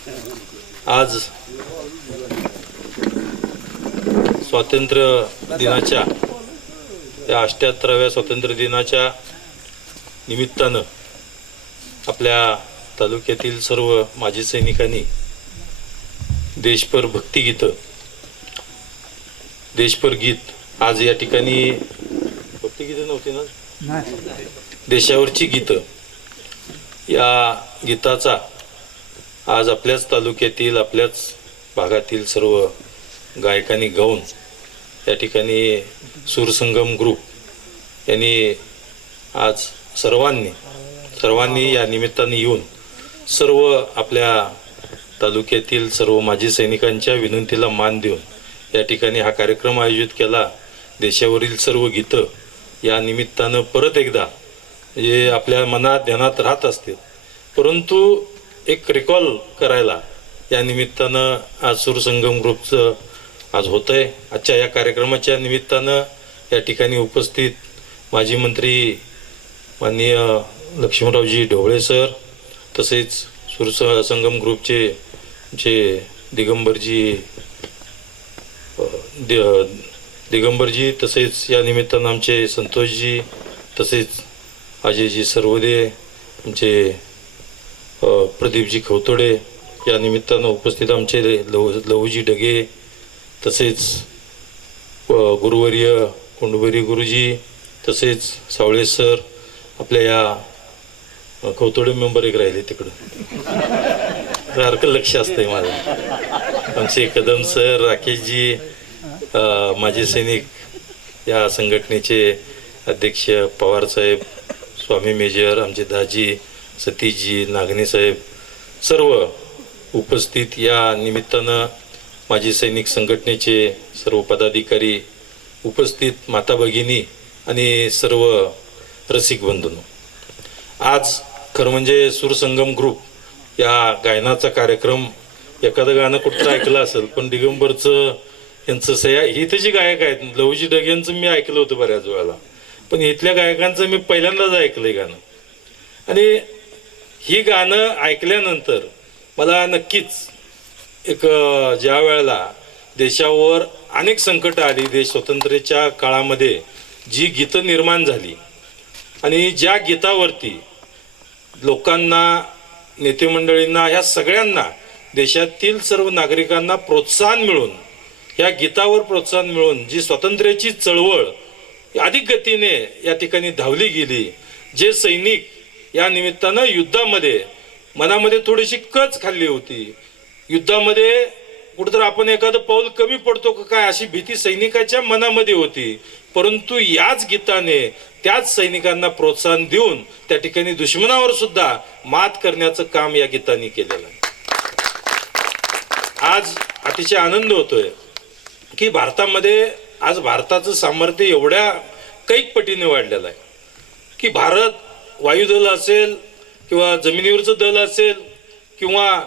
आज स्वातंत्र्य दिनाच्या त्या 78व्या स्वातंत्र्य दिनाच्या निमित्तानं आपल्या तालुक्यातील सर्व माजी सैनिकांनी देशपर भक्तिगीतं, देशपर गीत आज या ठिकाणी भक्तिगीतं नव्हती ना, देशावरची गीतं, या गीताचा आज आपल्याच तालुक्यातील आपल्याच भागातील सर्व गायकांनी गाऊन या ठिकाणी सूरसंगम ग्रुप यांनी आज सर्वांनी या निमित्ताने येऊन सर्व आपल्या तालुक्यातील सर्व माजी सैनिकांच्या विनंतीला मान देऊन या ठिकाणी हा कार्यक्रम आयोजित केला। देशावरील सर्व गीतं या निमित्तानं परत एकदा म्हणजे आपल्या मनात ध्यानात राहत असतील, परंतु एक रिकॉल करायला या निमित्तानं आज सूरसंगम ग्रुपचं आज होतं आहे। आजच्या या कार्यक्रमाच्या निमित्तानं या ठिकाणी उपस्थित माजी मंत्री माननीय लक्ष्मणरावजी ढवळे सर, तसेच सूरसंगम ग्रुपचे जे दिगंबरजी, तसेच या निमित्तानं आमचे संतोषजी, तसेच अजयजी सर्वदे, आमचे प्रदीपजी खवतोडे, या निमित्तानं उपस्थित आमचे लहूजी डगे, तसेच गुरुवर्य कोंडबरी गुरुजी, तसेच सावळे सर, आपल्या या खवतोडे मेंबर एक राहिले तिकडं सारखं लक्ष असतंय माझं, आमचे कदम सर, राकेशजी, माजी सैनिक या संघटनेचे अध्यक्ष पवार साहेब, स्वामी मेजर, आमचे दाजी सतीशजी, नागणे साहेब, सर्व उपस्थित या निमित्तानं माजी सैनिक संघटनेचे सर्व पदाधिकारी उपस्थित, माता भगिनी आणि सर्व रसिक बंधूंनो, आज खरं म्हणजे सूरसंगम ग्रुप या गायनाचा कार्यक्रम, एखादं गाणं कुठं ऐकलं असेल, पण दिगंबरचं यांचं सह्या इथे जे गायक आहेत, लहूजी डग्यांचं मी ऐकलं होतं बऱ्याच वेळेला, पण इथल्या गायकांचं मी पहिल्यांदाच ऐकलंय गाणं। आणि ही गाणं ऐकल्यानंतर मला नक्कीच एक ज्या वेळेला देशावर अनेक संकट आली, देश स्वातंत्र्याच्या काळामध्ये जी गीतं निर्माण झाली आणि ज्या गीतावरती लोकांना, नेते मंडळींना, ह्या सगळ्यांना, देशातील सर्व नागरिकांना प्रोत्साहन मिळून, ह्या गीतावर प्रोत्साहन मिळून जी स्वातंत्र्याची चळवळ अधिक गतीने या ठिकाणी धावली गेली, जे सैनिक या निमित्तानं युद्धामध्ये मनामध्ये थोडीशी कच खाल्ली होती, युद्धामध्ये कुठेतरी आपण एखादं पाऊल कमी पडतो का काय अशी भीती सैनिकाच्या मनामध्ये होती, परंतु याच गीताने त्याच सैनिकांना प्रोत्साहन देऊन त्या ठिकाणी दुश्मनावर सुद्धा मात करण्याचं काम या गीतांनी केलेलं आहे। आज अतिशय आनंद होतोय की भारतामध्ये आज भारताचं सामर्थ्य एवढ्या कैक पटीने वाढलेलं आहे की भारत वायुदल असेल किंवा जमिनीवरचं दल असेल किंवा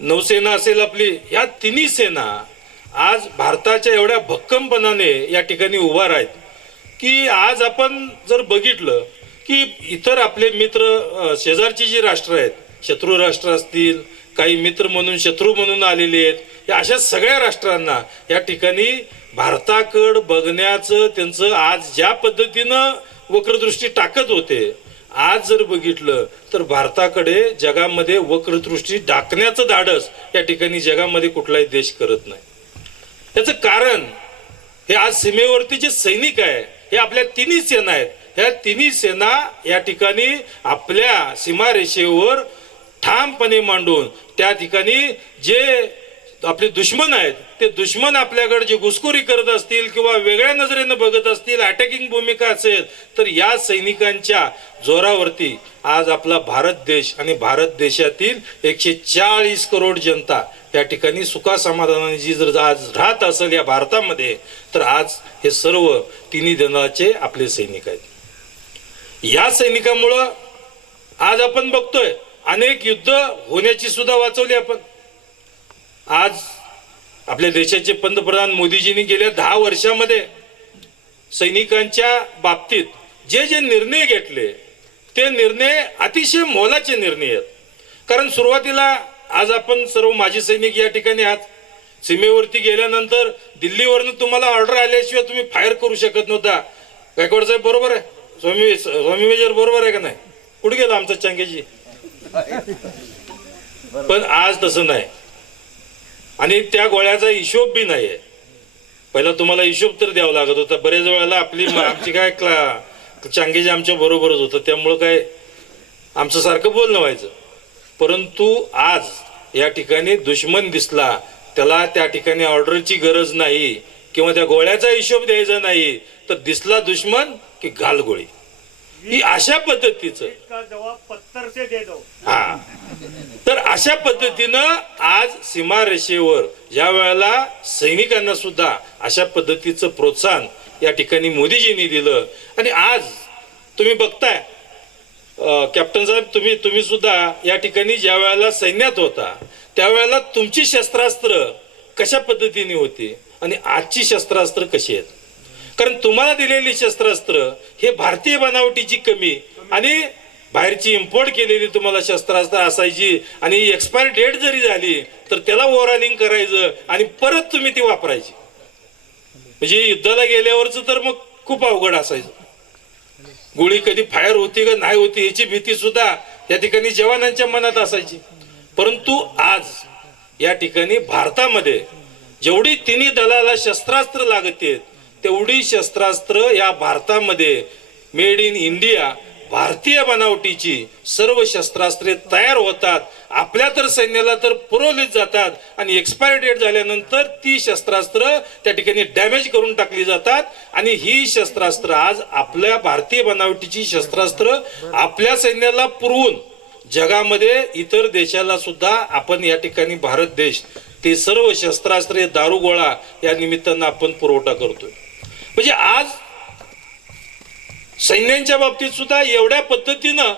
नौसेना असेल, आपली ह्या तिन्ही सेना आज भारताच्या एवढ्या भक्कमपणाने या ठिकाणी उभा आहेत की आज आपण जर बघितलं की इतर आपले मित्र, शेजारची जी राष्ट्र आहेत, शत्रू राष्ट्र असतील, काही मित्र म्हणून शत्रू म्हणून आलेले आहेत, या अशा सगळ्या राष्ट्रांना या ठिकाणी भारताकडं बघण्याचं त्यांचं आज ज्या पद्धतीनं वक्रदृष्टी टाकत होते, आज जर बघितलं तर भारताकडे जगामध्ये वक्रदृष्टी टाकण्याचं धाडस या ठिकाणी जगामध्ये कुठलाही देश करत नाही। त्याचं कारण हे आज सीमेवरती जे सैनिक आहे, हे आपल्या तिन्ही सेना आहेत, ह्या तिन्ही सेना या ठिकाणी आपल्या सीमारेषेवर ठामपणे मांडून त्या ठिकाणी जे आपले दुश्मन आहेत, ते दुश्मन आपल्याकडे जे घुसखोरी करत असतील किंवा वेगळ्या नजरेनं बघत असतील, अटॅकिंग भूमिका असेल, तर या सैनिकांच्या जोरावरती आज आपला भारत देश आणि भारत देशातील 140 करोड जनता या ठिकाणी सुखासमाधानाने जी जर आज राहत असेल या भारतामध्ये, तर आज हे सर्व तिन्ही दलाचे आपले सैनिक आहेत। या सैनिकांमुळं आज आपण बघतोय अनेक युद्ध होण्याची सुद्धा वाचवली आपण। आज आपल्या देशाचे पंतप्रधान मोदीजींनी गेल्या 10 वर्षामध्ये सैनिकांच्या बाबतीत जे जे निर्णय घेतले ते निर्णय अतिशय मोलाचे निर्णय आहेत। कारण सुरुवातीला आज आपण सर्व माजी सैनिक या ठिकाणी आहात. सीमेवरती गेल्यानंतर दिल्लीवरनं तुम्हाला ऑर्डर आल्याशिवाय तुम्ही फायर करू शकत नव्हता. गायकवाड साहेब बरोबर आहे, स्वामी मेजर बरोबर आहे का नाही? कुठे गेला आमचा चांगेजी? पण आज तसं नाही, आणि त्या गोळ्याचा हिशोब बी नाही आहे. पहिला तुम्हाला हिशोब तर द्यावा लागत होता. बरेच वेळेला आमची काय चांगेजी आमच्या बरोबरच होतं, त्यामुळं काय आमचं सारखं बोलणं व्हायचं. परंतु आज या ठिकाणी दुश्मन दिसला, त्याला त्या ठिकाणी ऑर्डरची गरज नाही किंवा त्या गोळ्याचा हिशोब द्यायचा नाही, तर दिसला दुश्मन की घाल गोळी. ही अशा पद्धतीचं जवाब पत्थर से दे दो. हा, तर अशा पद्धतीनं आज सीमारेषेवर ज्या वेळेला सैनिकांना सुद्धा अशा पद्धतीचं प्रोत्साहन या ठिकाणी मोदीजींनी दिलं. आणि आज तुम्ही बघताय कॅप्टन साहेब, तुम्ही सुद्धा या ठिकाणी ज्या वेळेला सैन्यात होता त्यावेळेला तुमची शस्त्रास्त्र कशा पद्धतीने होती आणि आजची शस्त्रास्त्र कशी आहेत. कारण तुम्हाला दिलेली शस्त्रास्त्र हे भारतीय बनावटीची कमी आणि बाहेरची इम्पोर्ट केलेली तुम्हाला शस्त्रास्त्र असायची, आणि एक्सपायर डेट जरी झाली तर त्याला ओव्हरऑलिंग करायचं आणि परत तुम्ही ती वापरायची. म्हणजे युद्धाला गेल्यावरच तर मग खूप अवघड असायचं. गोळी कधी फायर होती का नाही होती याची भीती सुद्धा या ठिकाणी जवानांच्या मनात असायची. परंतु आज या ठिकाणी भारतामध्ये जेवढी तिन्ही दलाला शस्त्रास्त्र लागते तेवढी शस्त्रास्त्र या भारतामध्ये मेड इन इंडिया भारतीय बनावटीची सर्व शस्त्रास्त्रे तयार होतात. आपल्या तर सैन्याला तर पुरवलीच जातात आणि एक्सपायर डेट झाल्यानंतर ती शस्त्रास्त्र त्या ठिकाणी डॅमेज करून टाकली जातात. आणि ही शस्त्रास्त्र आज आपल्या भारतीय बनावटीची शस्त्रास्त्र आपल्या सैन्याला पुरवून जगामध्ये इतर देशाला सुद्धा आपण या ठिकाणी भारत देश ते सर्व शस्त्रास्त्रे दारुगोळा या निमित्तानं आपण पुरवठा करतोय. म्हणजे आज सैन्यांच्या बाबतीत सुद्धा एवढ्या पद्धतीनं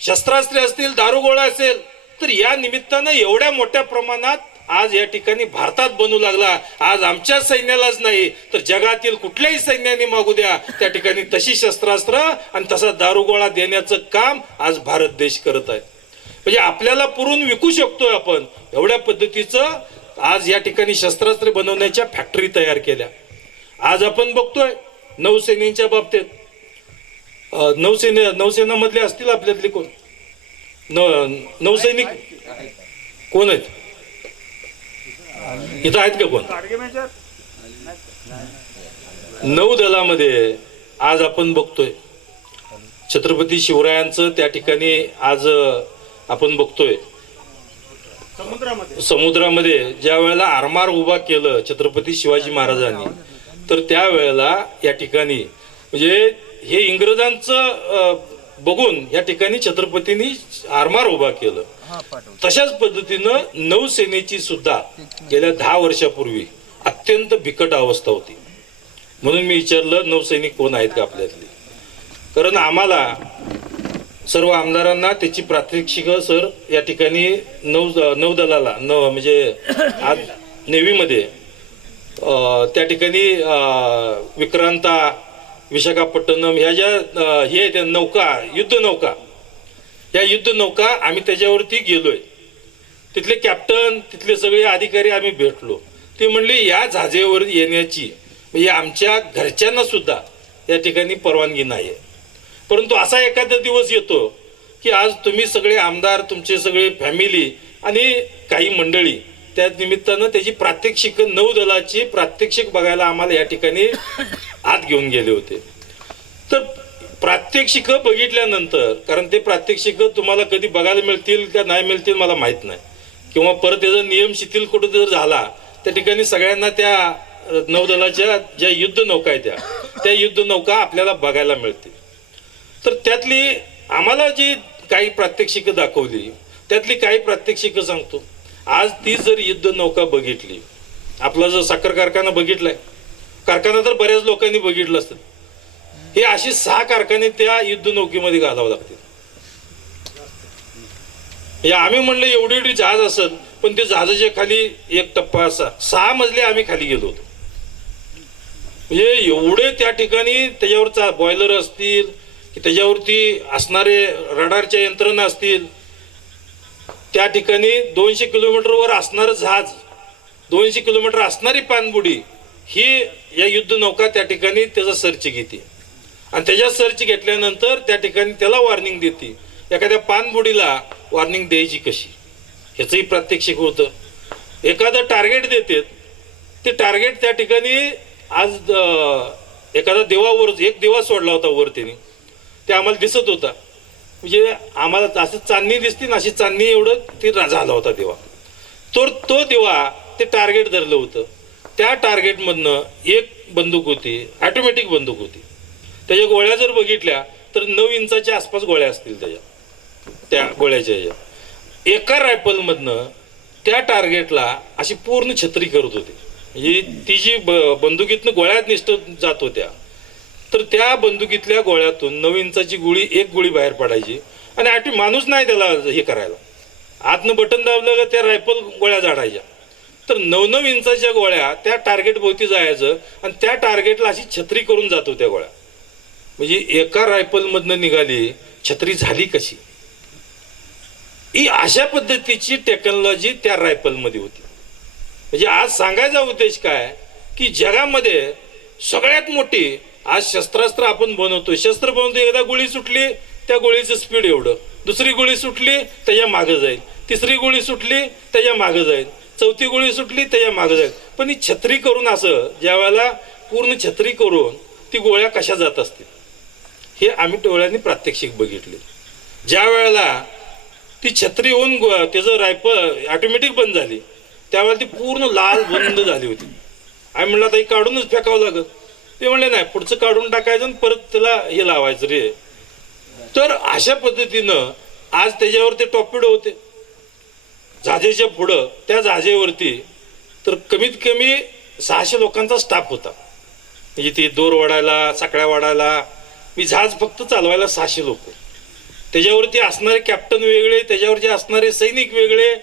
शस्त्रास्त्रे असतील, दारुगोळा असेल, तर या निमित्तानं एवढ्या मोठ्या प्रमाणात आज या ठिकाणी भारतात बनू लागला. आज आमच्या सैन्यालाच नाही तर जगातील कुठल्याही सैन्याने मागू द्या त्या ठिकाणी तशी शस्त्रास्त्र आणि तसा दारुगोळा देण्याचं काम आज भारत देश करत आहे. म्हणजे आपल्याला पुरून विकू शकतोय आपण, एवढ्या पद्धतीचं आज या ठिकाणी शस्त्रास्त्र बनवण्याच्या फॅक्टरी तयार केल्या. आज आपण बघतोय नौसेनेच्या बाबतीत, नौसेनामधले असतील आपल्यातले कोण नौसैनिक कोण आहेत इथं आहेत का कोण? नौदलामध्ये आज आपण बघतोय छत्रपती शिवरायांचं त्या ठिकाणी आज आपण बघतोय समुद्रामध्ये ज्या वेळेला आरमार उभा केलं छत्रपती शिवाजी महाराजांनी, तर त्या वेळेला या ठिकाणी म्हणजे हे इंग्रजांचं बघून या ठिकाणी छत्रपतींनी आरमार उभा केलं. तशाच पद्धतीनं नौसेनेची सुद्धा गेल्या 10 वर्षापूर्वी अत्यंत बिकट अवस्था होती. म्हणून मी विचारलं नौसैनिक कोण आहेत का आपल्यातली. कारण आम्हाला सर्व आमदारांना त्याची प्रात्यक्षिक सर या ठिकाणी नौदलाला म्हणजे आज नेव्हीमध्ये त्या ठिकाणी विक्रांता, विशाखापट्टणम ह्या ज्या हे त्या नौका, युद्ध नौका, या युद्ध नौका आम्ही त्याच्यावरती गेलोय. तिथले कॅप्टन, तिथले सगळे अधिकारी आम्ही भेटलो. ते म्हणले या जहाजेवर येण्याची म्हणजे आमच्या घरच्यांना सुद्धा या ठिकाणी परवानगी नाही. परंतु असा एखादा दिवस येतो की आज तुम्ही सगळे आमदार, तुमचे सगळे फॅमिली आणि काही मंडळी त्या निमित्तानं त्याची प्रात्यक्षिक नौदलाची प्रात्यक्षिक बघायला आम्हाला या ठिकाणी आत घेऊन गेले होते. तर प्रात्यक्षिक बघितल्यानंतर, कारण ते प्रात्यक्षिक तुम्हाला कधी बघायला मिळतील का नाही मिळतील मला माहित नाही, किंवा परत त्याचा नियम शिथिल कुठे जर झाला त्या ठिकाणी सगळ्यांना त्या नौदलाच्या ज्या युद्ध नौका आहेत त्या युद्ध नौका आपल्याला बघायला मिळतील. तर त्यातली आम्हाला जी काही प्रात्यक्षिक दाखवली त्यातली काही प्रात्यक्षिक सांगतो. आज ती जर युद्ध नौका बघितली, आपला जर साखर कारखाना बघितलाय, कारखाना तर बऱ्याच लोकांनी बघितलं असतं, हे अशी 6 कारखाने त्या युद्ध नौकेमध्ये घालावं लागतील. आम्ही म्हणलं एवढी एवढी जहाज असेल, पण ते जहाजाच्या खाली एक टप्पा असा 6 मजले आम्ही खाली गेलो होतो. म्हणजे एवढे त्या ठिकाणी त्याच्यावरचा बॉयलर असतील की त्याच्यावरती असणारे रडारच्या यंत्रणा असतील, त्या ठिकाणी 200 किलोमीटरवर असणारं जहाज, 200 किलोमीटर असणारी पाणबुडी ही या युद्ध नौका त्या ठिकाणी त्याचा सर्च घेते आणि त्याच्या सर्च घेतल्यानंतर त्या ठिकाणी त्याला वॉर्निंग देते. एखाद्या पाणबुडीला वॉर्निंग द्यायची कशी ह्याचंही प्रात्यक्षिक होतं. एखादं टार्गेट देते, ते टार्गेट त्या ठिकाणी आज एखादा देवावर एक देवा सोडला होता वर त्याने, ते आम्हाला दिसत होता. म्हणजे आम्हाला असं चांदणी दिसते ना, अशी चांदणी एवढं ते झाला होता देवा. तो देवा ते टार्गेट धरलं होतं. त्या टार्गेटमधनं एक बंदूक होती, ऑटोमॅटिक बंदूक होती. त्याच्या गोळ्या जर बघितल्या तर 9 इंचाच्या आसपास गोळ्या असतील त्या गोळ्याच्या ह्याच्या. एका रायफलमधनं त्या टार्गेटला अशी पूर्ण छत्री करत होती. म्हणजे ती जी बंदुकीतनं गोळ्यात निष्ठत जात होत्या, तर त्या बंदुकीतल्या गोळ्यातून 9 इंचाची एक गोळी बाहेर पडायची आणि माणूस नाही त्याला हे करायला. आतनं बटन दाबलं का त्या रायफल गोळ्या झाडायच्या. तर 9 इंचाच्या गोळ्या त्या टार्गेट भोवती जायचं आणि त्या टार्गेटला अशी छत्री करून जात होत्या गोळ्या. म्हणजे एका रायफलमधनं निघाली, छत्री झाली कशी? ही अशा पद्धतीची टेक्नॉलॉजी त्या रायफलमध्ये होती. म्हणजे आज सांगायचा उद्देश काय की जगामध्ये सगळ्यात मोठी आज शस्त्रास्त्र आपण बनवतो. शस्त्र बनवतो, एकदा गोळी सुटली त्या गोळीचं स्पीड एवढं, दुसरी गोळी सुटली त्याच्या मागं जाईल, तिसरी गोळी सुटली त्याच्या मागं जाईल, चौथी गोळी सुटली त्याच्या मागं जाईल. पण ही छत्री करून असं ज्या वेळेला पूर्ण छत्री करून ती गोळ्या कशा जात असतील हे आम्ही डोळ्यांनी प्रात्यक्षिक बघितले. ज्या वेळेला ती छत्री होऊन त्याचं रायफल ऑटोमॅटिक बंद झाली त्यावेळेला ती पूर्ण लाल बंद झाली होती. आम्ही म्हणलं आता काढूनच फेकावं लागत. ते म्हणले नाही, पुढचं काढून टाकायचं आणि परत त्याला हे लावायचं रे. तर अशा पद्धतीनं आज त्याच्यावर ते टॉर्पेडो होते जहाजेच्या पुढं. त्या जहाजेवरती तर कमीत कमी 600 लोकांचा स्टाफ होता. म्हणजे ती दोर वाढायला, साखळ्या वाढायला, मी जहाज फक्त चालवायला 600 लोक. त्याच्यावरती असणारे कॅप्टन वेगळे, त्याच्यावरती असणारे सैनिक वेगळे.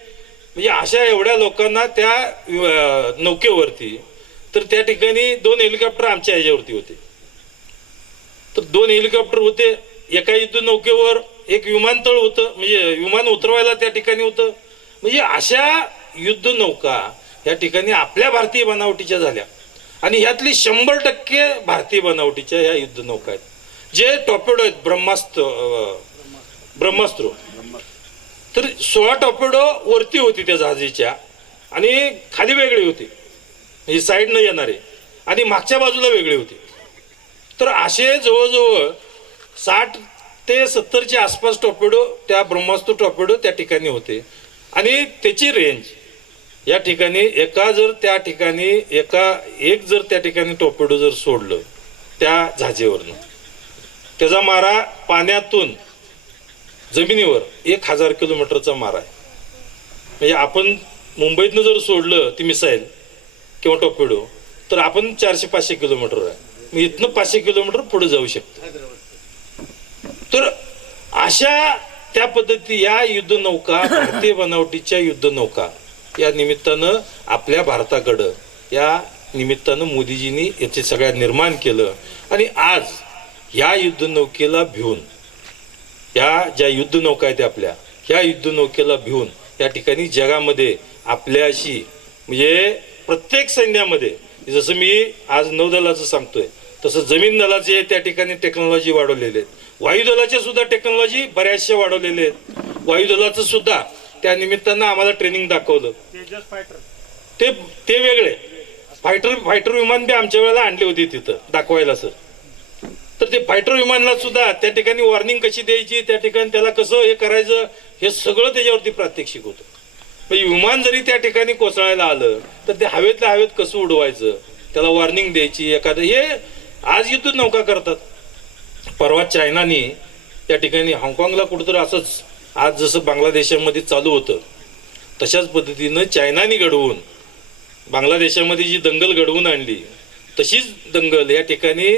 म्हणजे अशा एवढ्या लोकांना त्या नौकेवरती. तर त्या ठिकाणी 2 हेलिकॉप्टर आमच्या ह्याच्यावरती होते. तर 2 हेलिकॉप्टर होते. एका युद्ध नौकेवर एक विमानतळ होतं, म्हणजे विमान उतरवायला त्या ठिकाणी होतं. म्हणजे अशा युद्ध नौका या ठिकाणी आपल्या भारतीय बनावटीच्या झाल्या आणि ह्यातली 100% भारतीय बनावटीच्या या युद्ध नौका आहेत. जे टॉर्पेडो आहेत ब्रह्मास्त्र, तर 16 टॉर्पेडो वरती होती त्या जहाजीच्या आणि खाली वेगळी होती, म्हणजे साईड न येणारे, आणि मागच्या बाजूला वेगळे होते. तर असे जवळजवळ 60 ते 70च्या आसपास टॉर्पेडो, त्या ब्रह्मास्त्र टॉर्पेडो त्या ठिकाणी होते. आणि त्याची रेंज या ठिकाणी एक जर त्या ठिकाणी टॉर्पेडो जर सोडलं त्या जहाजेवरनं, त्याचा मारा पाण्यातून जमिनीवर 1000 किलोमीटरचा मारा आहे. म्हणजे आपण मुंबईतनं जर सोडलं ती मिसाईल किंवा टॉर्पेडो तर आपण 400-500 किलोमीटर आहे. मी इथनं 500 किलोमीटर पुढे जाऊ शकतो. तर अशा त्या पद्धती या युद्ध नौका, भारतीय बनावटीच्या युद्ध नौका या निमित्तानं आपल्या भारताकडं या निमित्तानं मोदीजींनी याचे सगळ्या निर्माण केलं. आणि आज या युद्ध नौकेला भिवून, या ज्या युद्ध नौका आहेत आपल्या, ह्या युद्ध नौकेला भिवून या ठिकाणी जगामध्ये आपल्याशी, म्हणजे प्रत्येक सैन्यामध्ये, जसं मी आज नौदलाचं सांगतोय तसं जमीन दलाचे त्या ठिकाणी टेक्नॉलॉजी वाढवलेले आहेत. वायुदलाचे सुद्धा टेक्नॉलॉजी बऱ्याचशा वाढवलेले आहेत. वायुदलाचं सुद्धा त्या निमित्तानं आम्हाला ट्रेनिंग दाखवलं. ते वेगळे फायटर विमान बी आमच्या वेळेला आणले होते तिथं दाखवायला सर. तर ते फायटर विमानाला सुद्धा त्या ठिकाणी वॉर्निंग कशी द्यायची, त्या ठिकाणी त्याला कसं हे करायचं, हे सगळं त्याच्यावरती प्रात्यक्षिक होतं. म्हणजे विमान जरी त्या ठिकाणी कोसळायला आलं तर ते हवेतल्या हवेत कसं उडवायचं, त्याला वॉर्निंग द्यायची एखादं, हे आज युद्ध नौका करतात. परवा चायनाने त्या ठिकाणी हाँगकाँगला कुठंतरी असंच, आज जसं बांगलादेशामध्ये चालू होतं तशाच पद्धतीनं चायनाने घडवून बांगलादेशामध्ये जी दंगल घडवून आणली तशीच दंगल या ठिकाणी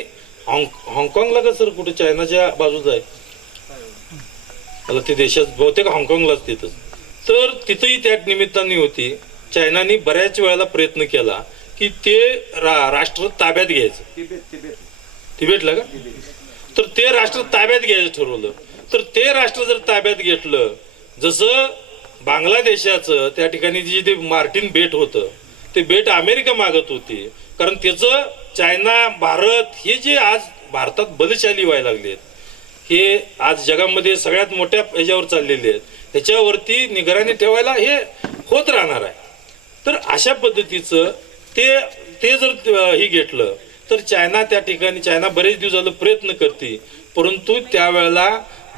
हाँगकाँगला का सर कुठे चायनाच्या बाजूचा आहे मला ते देशात बहुतेक हाँगकाँगलाच तिथं. तर तिथंही त्या निमित्ताने होती. चायनाने बऱ्याच वेळेला प्रयत्न केला की ते राष्ट्र ताब्यात घ्यायचं. तिबेटला का? तर ते राष्ट्र ताब्यात घ्यायचं ठरवलं. तर ते राष्ट्र जर ताब्यात घेतलं, जसं बांगलादेशाचं त्या ठिकाणी जे ते मार्टिन बेट होतं ते बेट अमेरिका मागत होती, कारण त्याचं चायना भारत हे जे आज भारतात बलशाली व्हायला लागलेत, हे आज जगामध्ये सगळ्यात मोठ्या ह्याच्यावर चाललेले आहेत, त्याच्यावरती निगराणी ठेवायला हे होत राहणार आहे. तर अशा पद्धतीचं ते जर ही घेतलं तर चायना त्या ठिकाणी चायना बरेच दिवस झालं प्रयत्न करते, परंतु त्यावेळेला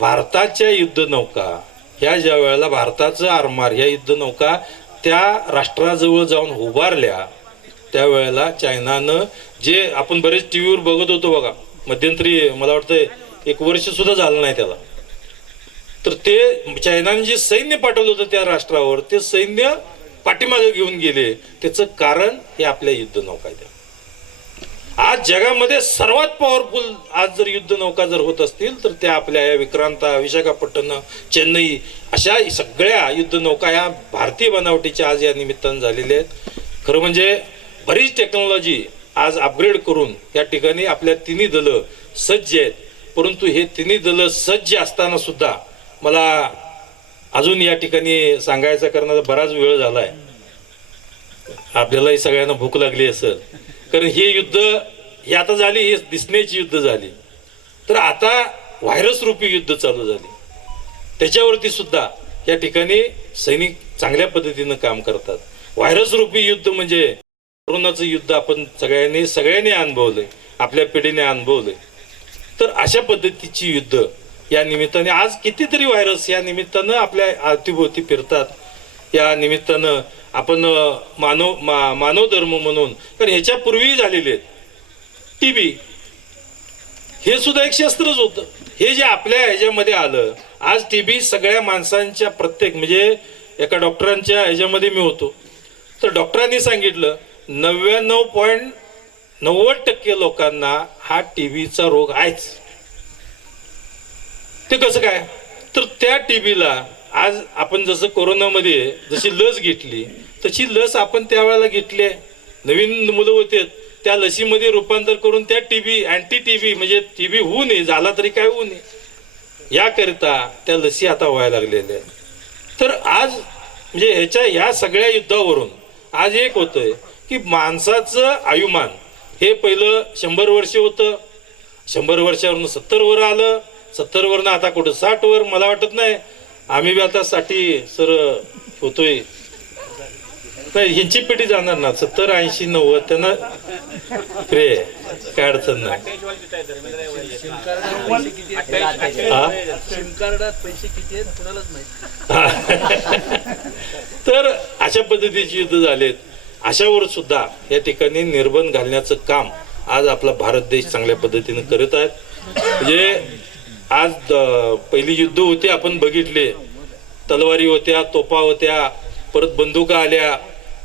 भारताच्या युद्धनौका ह्या ज्या वेळेला भारताचं आरमार ह्या युद्धनौका त्या राष्ट्राजवळ जाऊन उभारल्या त्यावेळेला चायनानं जे आपण बरेच टी व्हीवर बघत होतो बघा, मध्यंतरी मला वाटतं 1 वर्ष सुद्धा झालं नाही त्याला, तर ते चायनाने जे सैन्य पाठवलं होतं त्या राष्ट्रावर ते सैन्य पाठीमागे घेऊन गेले. त्याचं कारण हे आपल्या युद्धनौका आहेत. आज जगामध्ये सर्वात पॉवरफुल आज जर युद्धनौका जर होत असतील तर त्या आपल्या या विक्रांता, विशाखापट्टणम, चेन्नई अशा सगळ्या युद्धनौका या भारतीय बनावटीच्या आज या निमित्तानं झालेल्या आहेत. खरं म्हणजे बरीच टेक्नॉलॉजी आज अपग्रेड करून या ठिकाणी आपल्या तिन्ही दलं सज्ज आहेत. परंतु हे तिन्ही दलं सज्ज असताना सुद्धा मला अजून या ठिकाणी सांगायचा करण्याचा बराच वेळ झालाय. आपल्यालाही सगळ्यांना भूक लागली असेल, कारण हे युद्ध हे आता झाली, हे दिसण्याची युद्ध झाली, तर आता व्हायरस रूपी युद्ध चालू झाली. त्याच्यावरती सुद्धा या ठिकाणी सैनिक चांगल्या पद्धतीनं काम करतात. व्हायरस रूपी युद्ध म्हणजे कोरोनाचं युद्ध आपण सगळ्यांनी अनुभवलंय, आपल्या पिढीने अनुभवलंय. तर अशा पद्धतीची युद्ध या निमित्ताने आज कितीतरी व्हायरस या निमित्तानं आपल्या अवतीभोवती फिरतात. या निमित्तानं आपण मानव धर्म म्हणून, कारण ह्याच्यापूर्वी झालेले आहेत टीबी, हे सुद्धा एक शस्त्रच होतं. हे जे आपल्या ह्याच्यामध्ये आलं, आज टीबी सगळ्या माणसांच्या प्रत्येक म्हणजे एका डॉक्टरांच्या ह्याच्यामध्ये मी होतो, तर डॉक्टरांनी सांगितलं 99.90% लोकांना हा टीबीचा रोग आहेच. ते कसं काय, तर त्या टीबीला आज आपण जसं कोरोनामध्ये जशी लस घेतली तशी लस आपण त्यावेळेला घेतली आहे. नवीन मुलं होते त्या लसीमध्ये रूपांतर करून त्या टीबी अँटी टीबी म्हणजे टीबी होऊ नये, झाला तरी काय होऊ नये याकरिता त्या लसी आता व्हायला लागलेल्या आहेत. तर आज म्हणजे ह्या सगळ्या युद्धावरून आज एक होतंय की माणसाचं आयुमान हे पहिलं 100 वर्ष होतं, 100 वर्षावरून 70 वर आलं, 70 वरनं आता कुठं 60 वर. मला वाटत नाही आम्ही बी आता 60 सर होतोय, नाही ह्यांची पिढी जाणार ना 70, 80, 90 त्यांना रे काय अडचण नाही. तर अशा पद्धतीचे युद्ध झालेत. अशावर सुद्धा या ठिकाणी निर्बंध घालण्याचं काम आज आपला भारत देश चांगल्या पद्धतीने करत आहेत. म्हणजे आज पहिली युद्ध होती आपण बघितले, तलवारी होत्या, तोफा होत्या, परत बंदुका आल्या,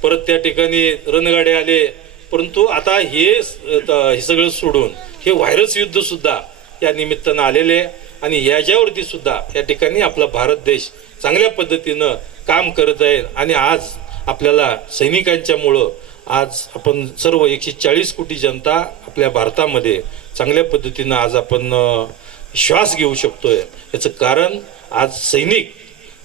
परत त्या ठिकाणी रणगाड्या आले. परंतु आता हे सगळं सोडून हे व्हायरस युद्ध सुद्धा या निमित्तानं आलेले आणि याच्यावरती सुद्धा या ठिकाणी आपला भारत देश चांगल्या पद्धतीनं काम करत आहे. आणि आज आपल्याला सैनिकांच्यामुळं आज आपण सर्व 140 कोटी जनता आपल्या भारतामध्ये चांगल्या पद्धतीनं आज आपण श्वास घेऊ शकतोय. याचं कारण आज सैनिक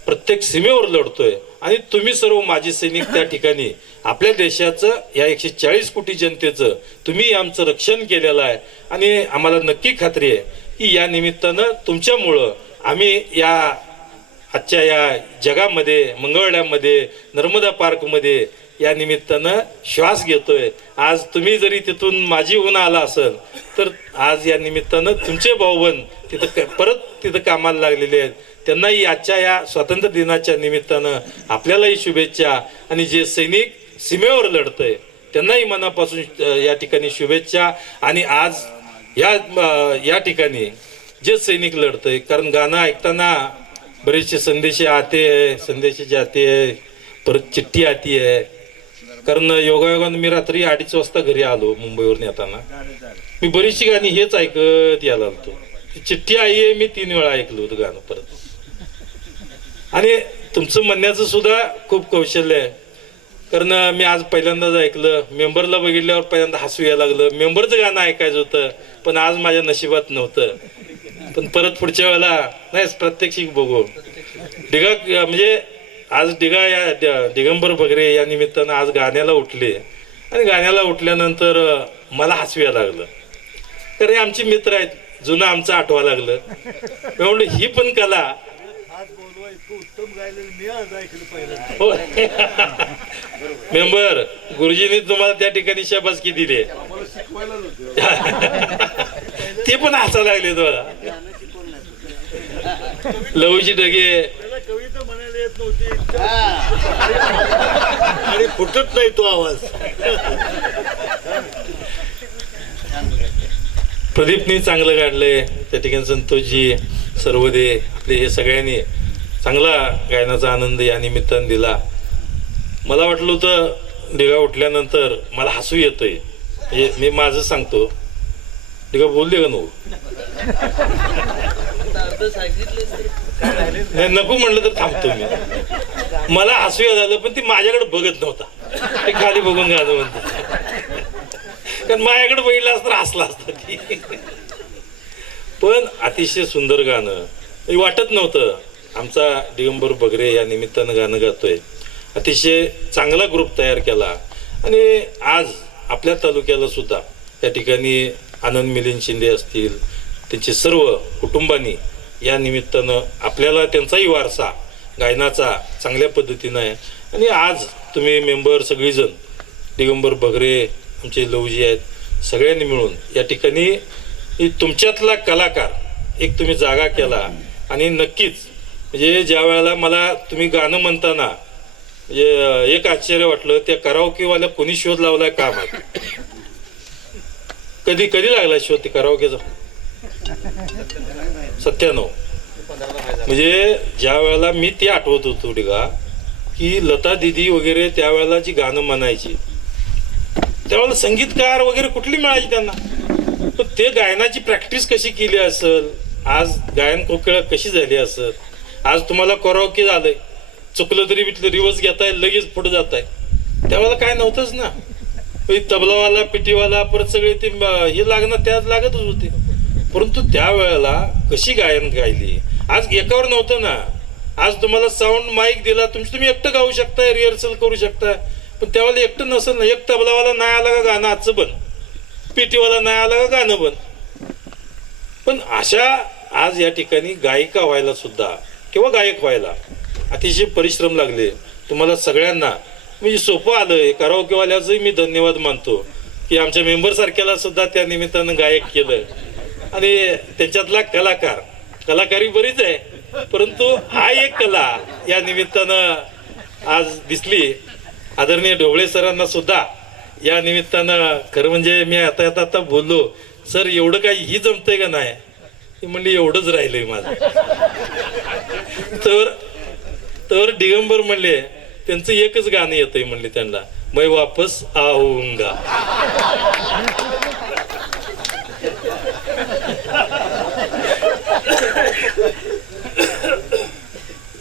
प्रत्येक सीमेवर लढतोय आणि तुम्ही सर्व माजी सैनिक त्या ठिकाणी आपल्या देशाचं या 140 कोटी जनतेचं तुम्ही आमचं रक्षण केलेलं आहे. आणि आम्हाला नक्की खात्री आहे की या निमित्तानं तुमच्यामुळं आम्ही या आजच्या या जगामध्ये मंगळवाड्यामध्ये नर्मदा पार्कमध्ये या निमित्तानं श्वास घेतोय. आज तुम्ही जरी तिथून माझी होऊन आला असेल तर आज या निमित्तानं तुमचे भाऊबंद तिथं कामाला लागलेले आहेत. त्यांनाही आजच्या या स्वातंत्र्य दिनाच्या निमित्तानं आपल्यालाही शुभेच्छा. आणि जे सैनिक सीमेवर लढतंय त्यांनाही मनापासून या ठिकाणी शुभेच्छा. आणि आज या ठिकाणी जे सैनिक लढतंय, कारण गाणं ऐकताना बरेचसे संदेश आते है, संदेश जाते है, परत चिठ्ठी आती है. कारण योगायोगानं मी रात्री 2:30 वाजता घरी आलो मुंबईवरून येताना. मी बरीचशी गाणी हेच ऐकत यायला आलतो. चिठ्ठी आई आहे मी 3 वेळा ऐकलं होतं गाणं परत. आणि तुमचं म्हणण्याचं सुद्धा खूप कौशल्य आहे, कारण मी आज पहिल्यांदाच ऐकलं. मेंबरला बघितल्यावर पहिल्यांदा हसू यायला लागलं. मेंबरचं गाणं ऐकायचं होतं पण आज माझ्या नशिबात नव्हतं. पण परत पुढच्या वेळेला नाही प्रत्यक्षिक बघू डिगा म्हणजे आज दिगंबर बगरे या निमित्तानं आज गाण्याला उठले आणि गाण्याला उठल्यानंतर मला हसू यायला लागलं. कारण आमचे मित्र आहेत, जुनं आमचं आठवा लागलं. मी म्हणलं ही पण कला. हो मेंबर गुरुजींनी तुम्हाला त्या ठिकाणी शाबासकी दिली ते पण हसायला लागले तुम्हाला. लवची ढगे कविता म्हणायला येत नव्हती आणि फुटत नाही तो आवाज. प्रदीपनी चांगलं काढलंय त्या ठिकाणी. संतोषजी सर्वदे आपले हे सगळ्यांनी चांगला गायनाचा आनंद या निमित्तानं दिला. मला वाटलं होतं डिगा उठल्यानंतर मला हसू येतंय. म्हणजे मी माझं सांगतो, डिगा बोलले का नको नाही नको म्हणलं तर थांबतो मी. मला हसू झालं पण ती माझ्याकडे बघत नव्हता, ते खाली बघून गाणं म्हणतो. कारण माझ्याकडे बघितलं असतं हसला असतं ती. पण अतिशय सुंदर गाणं वाटत नव्हतं. आमचा दिगंबर बगरे या निमित्तानं गाणं गातोय. अतिशय चांगला ग्रुप तयार केला आणि आज आपल्या तालुक्याला सुद्धा त्या ठिकाणी आनंद मिलिंद शिंदे असतील, त्यांचे सर्व कुटुंबांनी या निमित्तानं आपल्याला त्यांचाही वारसा गायनाचा चांगल्या पद्धतीनं आहे. आणि आज तुम्ही मेंबर सगळीजण दिगंबर बगरे आमचे लवजी आहेत, सगळ्यांनी मिळून या ठिकाणी तुमच्यातला कलाकार एक तुम्ही जागा केला. आणि नक्कीच म्हणजे ज्या वेळेला मला तुम्ही गाणं म्हणताना म्हणजे एक आश्चर्य वाटलं, त्या कराओकेवाल्या कोणी शोध लावलाय का माहिती. कधी कधी लागला शोध ते कराओकेचा? 97. म्हणजे ज्या वेळेला मी ते आठवत होतो डिगा की लता दिदी वगैरे त्यावेळेला जी गाणं म्हणायची त्यावेळेला संगीतकार वगैरे कुठली मिळायची त्यांना. पण ते गायनाची प्रॅक्टिस कशी केली असेल, आज गायन कोकिळा कशी झाली असेल. आज तुम्हाला कराओके झालंय, चुकलं तरी बिटलं रिवर्स घेताय, लगेच पुढे जाताय. त्यावेळेला काय नव्हतंच ना. तबलावाला पिटीवाला परत सगळे ते हे लागणं त्यात लागतच होते. परंतु त्यावेळेला कशी गायन गायली. आज एकावर नव्हतं ना. आज तुम्हाला साऊंड माईक दिला, तुम्ही एकटं गाऊ शकताय, रिहर्सल करू शकताय. पण त्यावेळेला एकटं नसेल ना. एक तबलावाला नाही आला का गाणं आजचं बंद, पिटीवाला नाही आला का गाणं बंद. पण अशा आज या ठिकाणी गायिका व्हायला सुद्धा किंवा गायक व्हायला अतिशय परिश्रम लागले तुम्हाला सगळ्यांना. म्हणजे सोपं आलं. कराओकेवाल्याचंही मी धन्यवाद मानतो की आमच्या मेंबर सारख्याला सुद्धा त्या निमित्तानं गायक केलं. आणि त्याच्यातला कलाकारी बरीच आहे, परंतु हा एक कला या निमित्तानं आज दिसली. आदरणीय ढोबळे सरांना सुद्धा या निमित्तानं खरं म्हणजे मी आता बोललो, सर एवढं काही ही जमतंय का नाही. ती म्हणली एवढंच राहिलंय माझं. तर दिगंबर म्हणले त्यांचं एकच गाणं येतंय म्हणले त्यांना, मैं वापस आऊंगा.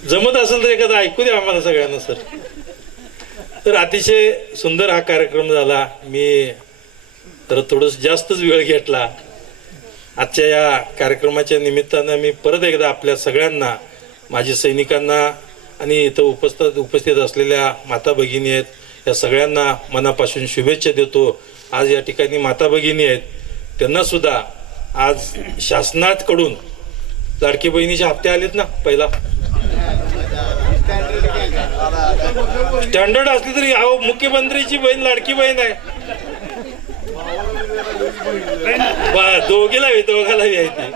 जमत असेल तर एखादा ऐकू द्या आम्हाला सगळ्यांना सर. तर अतिशय सुंदर हा कार्यक्रम झाला. मी तर थोडस जास्तच वेळ घेतला. आजच्या या कार्यक्रमाच्या निमित्तानं मी परत एकदा आपल्या सगळ्यांना, माझी सैनिकांना आणि इथं उपस्थित असलेल्या माता भगिनी आहेत, या सगळ्यांना मनापासून शुभेच्छा देतो. आज या ठिकाणी माता भगिनी आहेत, त्यांना सुद्धा आज शासनाकडून लाडकी बहिणीचे हप्ते आलेत ना. पहिला स्टँडर्ड असली तरी अहो मुख्यमंत्रीची बहीण लाडकी बहीण आहे. दोघाला आहे ती.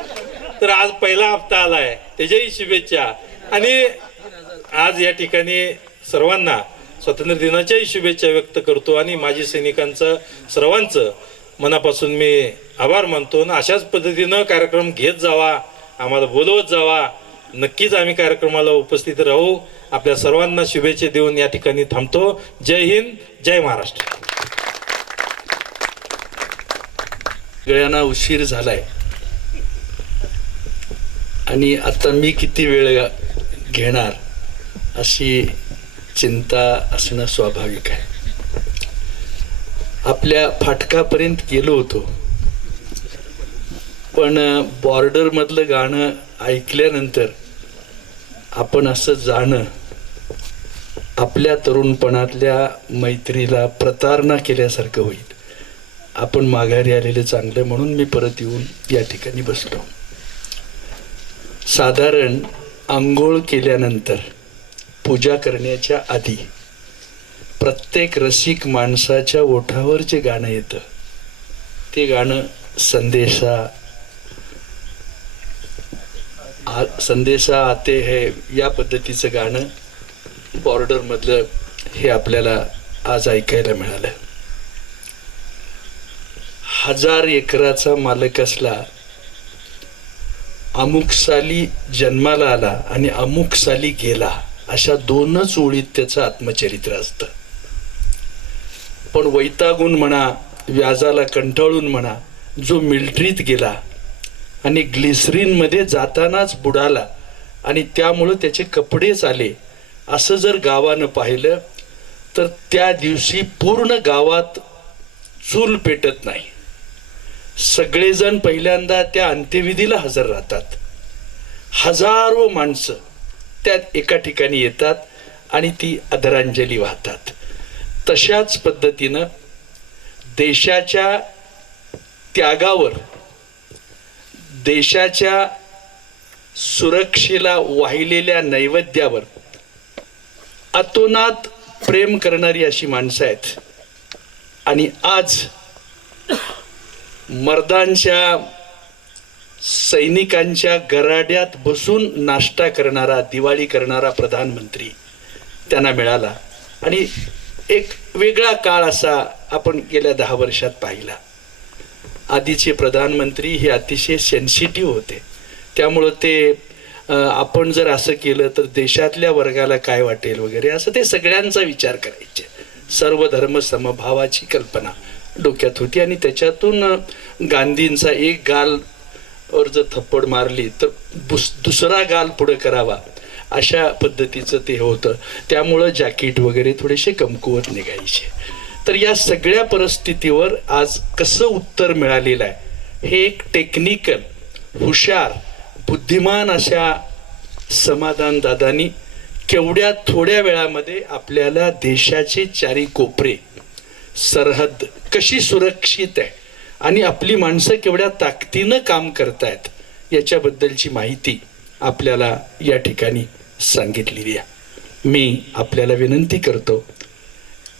तर आज पहिला हप्ता आलाय, त्याच्याही शुभेच्छा. आणि आज या ठिकाणी सर्वांना स्वातंत्र्य दिनाच्याही शुभेच्छा व्यक्त करतो. आणि माजी सैनिकांचं सर्वांचं मनापासून मी आभार मानतो. आणि अशाच पद्धतीनं कार्यक्रम घेत जावा, आम्हाला बोलवत जावा. नक्कीच आम्ही कार्यक्रमाला उपस्थित राहू. आपल्या सर्वांना शुभेच्छा देऊन या ठिकाणी थांबतो. जय हिंद, जय महाराष्ट्र. सगळ्यांना उशीर झालाय आणि आता मी किती वेळ घेणार अशी चिंता असणं स्वाभाविक आहे. आपल्या फाटकापर्यंत गेलो होतो, पण बॉर्डर मधलं गाणं ऐकल्यानंतर आपण असं जाणं आपल्या तरुणपणातल्या मैत्रीला प्रतारणा केल्यासारखं होईल. आपण माघारी आलेले चांगलं म्हणून मी परत येऊन या ठिकाणी बसलो. साधारण आंघोळ केल्यानंतर पूजा करण्याच्या आधी प्रत्येक रसिक माणसाच्या ओठावर जे गाणं येतं ते गाणं संदेशा आते है या पद्धतीचं गाणं बॉर्डर मधलं हे आपल्याला आज ऐकायला मिळालं. 1000 एकराचा मालक असला, अमुक साली जन्माला आला आणि अमुक साली गेला, अशा 2च ओळीत त्याचं आत्मचरित्र असतं. पण वैतागून म्हणा, व्याजाला कंटाळून म्हणा, जो मिलिटरीत गेला आणि ग्लिसरीन मध्ये जातानाच बुडाला आणि त्यामुळं त्याचे कपडेच आले, असं जर गावानं पाहिलं तर त्या दिवशी पूर्ण गावात चूल पेटत नाही. सगळेजण पहिल्यांदा त्या अंत्यविधीला हजर राहतात. हजारो माणसं त्यात एका ठिकाणी येतात आणि ती आदरांजली वाहतात. तशाच पद्धतीनं देशाच्या त्यागावर, देशाच्या सुरक्षेला वाहिलेल्या नैवेद्यावर अतोनात प्रेम करणारी अशी माणसं आहेत. आणि आज मर्दांच्या सैनिकांच्या गराड्यात बसून नाश्ता करणारा, दिवाळी करणारा प्रधानमंत्री त्यांना मिळाला. आणि एक वेगळा काळ असा आपण गेल्या 10 वर्षात पाहिला. आधीचे प्रधानमंत्री हे अतिशय सेन्सिटिव्ह होते, त्यामुळं ते आपण जर असं केलं तर देशातल्या वर्गाला काय वाटेल वगैरे असं ते सगळ्यांचा विचार करायचे. सर्व धर्म समभावाची कल्पना डोक्यात होती आणि त्याच्यातून गांधींचा एक गाल वर जर थप्पड मारली तर दुसरा गाल पुढे करावा, अशा पद्धतीचं ते होतं. त्यामुळं जॅकेट वगैरे थोडेसे कमकुवत निघायचे. तर या सगळ्या परिस्थितीवर आज कसं उत्तर मिळालेलं आहे हे एक टेक्निकल, हुशार, बुद्धिमान अशा समाधान दादांनी केवढ्या थोड्या वेळामध्ये आपल्याला देशाचे चारी कोपरे, सरहद कशी सुरक्षित आहे आणि आपली माणसं केवढ्या ताकदीनं काम करतायत याच्याबद्दलची माहिती आपल्याला या ठिकाणी सांगितलेली आहे. मी आपल्याला विनंती करतो,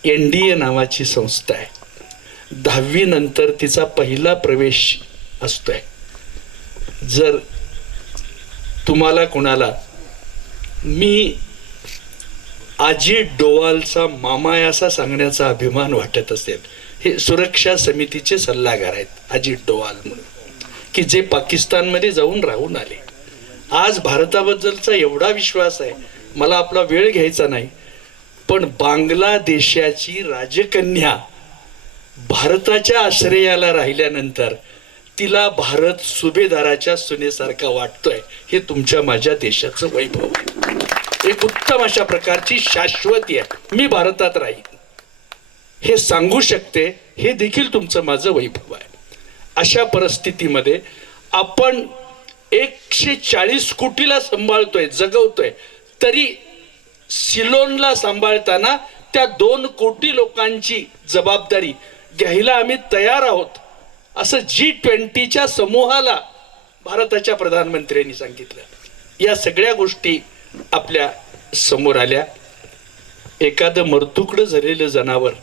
NDA नावाची संस्था आहे. 10वी नंतर तिचा पहिला प्रवेश असतोय. जर तुम्हाला कोणाला मी अजित डोवालचा मामा आहे असा सांगण्याचा अभिमान वाटत असेल, हे सुरक्षा समितीचे सल्लागार आहेत अजित डोवाल म्हणून, की जे पाकिस्तानमध्ये जाऊन राहून आले. आज भारताबद्दलचा एवढा विश्वास आहे, मला आपला वेळ घ्यायचा नाही, पण बांगलादेशाची राजकन्या भारताच्या आश्रयाला राहिल्यानंतर तिला भारत सुभेदाराच्या सुनेसारखा वाटतोय. हे तुमच्या माझ्या देशाचं वैभव आहे. एक उत्तम अशा प्रकारची शाश्वती आहे. मी भारतात राहीन हे सांगू शकते, हे देखील तुमचं माझं वैभव आहे. अशा परिस्थितीमध्ये आपण 140 कोटीला सांभाळतोय, जगवतोय, तरी सिलोनला सांभाळताना त्या 2 कोटी लोकांची जबाबदारी घ्यायला आम्ही तयार आहोत, असं G20च्या समूहाला भारताच्या प्रधानमंत्र्यांनी सांगितलं. या सगळ्या गोष्टी आपल्या समोर आल्या. एखादं मरतुकडं झालेलं जनावर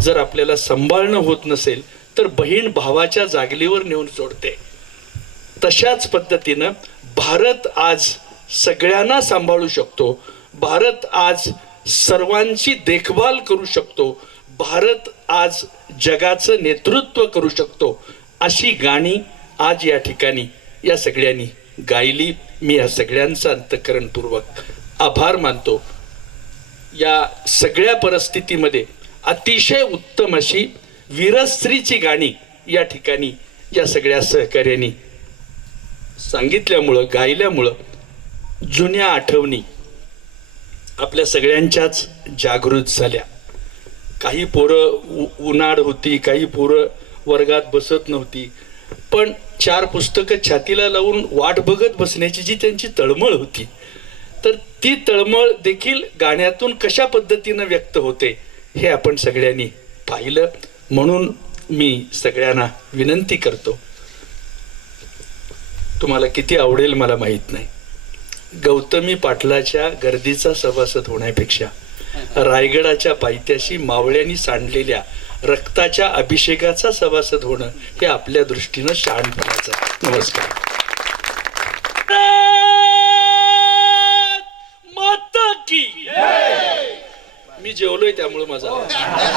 जर आपल्याला सांभाळणं होत नसेल तर बहीण भावाच्या जागलीवर नेऊन सोडते. तशाच पद्धतीनं भारत आज सगळ्यांना सांभाळू शकतो. भारत आज सर्वांची देखभाल करू शकतो. भारत आज जगाचं नेतृत्व करू शकतो. अशी गाणी आज या ठिकाणी या सगळ्यांनी गायली. मी या सगळ्यांचा अंतःकरणपूर्वक आभार मानतो. या सगळ्या परिस्थितीमध्ये अतिशय उत्तम अशी वीरश्रीची गाणी या ठिकाणी या सगळ्या सहकार्यांनी सांगितल्यामुळं, गायल्यामुळं जुन्या आठवणी आपल्या सगळ्यांच्याच जागृत झाल्या. काही पोरं उन्हाळ होती, काही पोरं वर्गात बसत नव्हती, पण 4 पुस्तकं छातीला लावून वाट बघत बसण्याची जी त्यांची तळमळ होती तर ती तळमळ देखील गाण्यातून कशा पद्धतीनं व्यक्त होते हे आपण सगळ्यांनी पाहिलं. म्हणून मी सगळ्यांना विनंती करतो, तुम्हाला किती आवडेल मला माहित नाही, गौतमी पाटलाच्या गर्दीचा सभासद होण्यापेक्षा रायगडाच्या पायथ्याशी मावळ्यांनी सांडलेल्या रक्ताच्या अभिषेकाचा सभासद होणं हे आपल्या दृष्टीनं शहाणपणाचं. नमस्कार. माता की मी जेवलोय त्यामुळे माझा